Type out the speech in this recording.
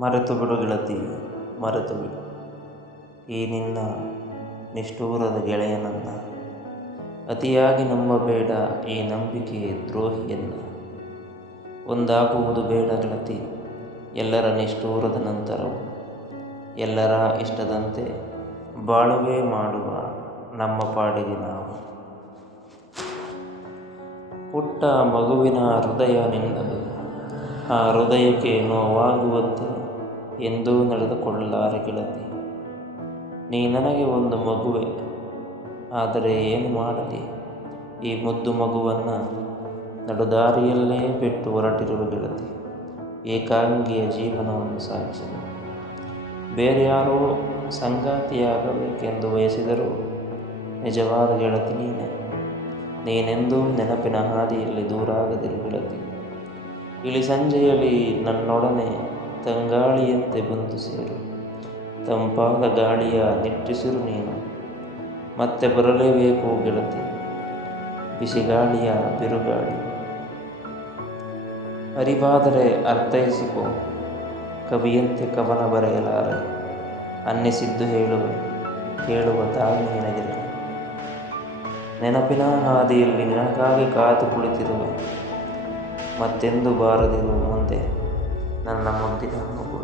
ಮರೆತು ಬಿಡು ಗೆಳತಿ, ಮರೆತು ಬಿಡು ಈ ನಿನ್ನ ನಿಷ್ಠೂರದ ಗೆಳೆಯನನ್ನ. ಅತಿಯಾಗಿ ನಂಬಬೇಡ ಈ ನಂಬಿಕೆ ದ್ರೋಹಿಯನ್ನ. ಒಂದಾಗುವುದು ಬೇಡ ಗೆಳತಿ ಎಲ್ಲರ ನಿಷ್ಠೂರದ ನಂತರವು. ಎಲ್ಲರ ಇಷ್ಟದಂತೆ ಬಾಳುವೆ ಮಾಡುವ ನಮ್ಮ ಪಾಡಿಗೆ ನಾವು. ಪುಟ್ಟ ಮಗುವಿನ ಹೃದಯ ನಿನ್ನದು, ಆ ಹೃದಯಕ್ಕೆ ನೋವಾಗುವಂತೆ ಎಂದೂ ನಡೆದುಕೊಳ್ಳಲಾರೆ ಗೆಳತಿ. ನೀ ನನಗೆ ಒಂದು ಮಗುವೆ, ಆದರೆ ಏನು ಮಾಡಲಿ ಈ ಮುದ್ದು ಮಗುವನ್ನು ನಡುದಾರಿಯಲ್ಲೇ ಬಿಟ್ಟು ಹೊರಟಿರುವ ಗೆಳತಿ. ಏಕಾಂಗಿಯ ಜೀವನವನ್ನು ಸಾಗಿಸಲು ಬೇರೆ ಯಾರೋ ಸಂಗಾತಿಯಾಗಬೇಕೆಂದು ಬಯಸಿದರೂ ನಿಜವಾದ ಗೆಳತಿ ನೀನೆ. ನೀನೆಂದೂ ನೆನಪಿನ ಹಾದಿಯಲ್ಲಿ ದೂರಾಗದಿರು ಗೆಳತಿ. ಇಳಿ ಸಂಜೆಯಲ್ಲಿ ನನ್ನೊಡನೆ ತಂಗಾಳಿಯಂತೆ ಬಂದು ಸೇರು. ತಂಪಾದ ಗಾಳಿಯ ನಿಟ್ಟುಸಿರು ನೀನು. ಮತ್ತೆ ಬರಲೇಬೇಕು ಗೆಳತಿ ಬಿಸಿಗಾಳಿಯ ಬಿರುಗಾಳಿ. ಅರಿವಾದರೆ ಅರ್ಥೈಸಿಕೋ, ಕವಿಯಂತೆ ಕವನ ಬರೆಯಲಾರೆ. ಅನ್ನಿಸಿದ್ದು ಹೇಳುವೆ, ಕೇಳುವ ತಾಳ್ಮೆ ನಿನಗಿರಲಿ. ನೆನಪಿನ ಹಾದಿಯಲ್ಲಿ ನಿನಗಾಗಿ ಕಾದು ಕುಳಿತಿರುವೆ. ಮತ್ತೆಂದು ಬಾರದಿರುವ ಮುಂದೆ ನನ್ನ ಮುದ್ದಿನ ಮಗು.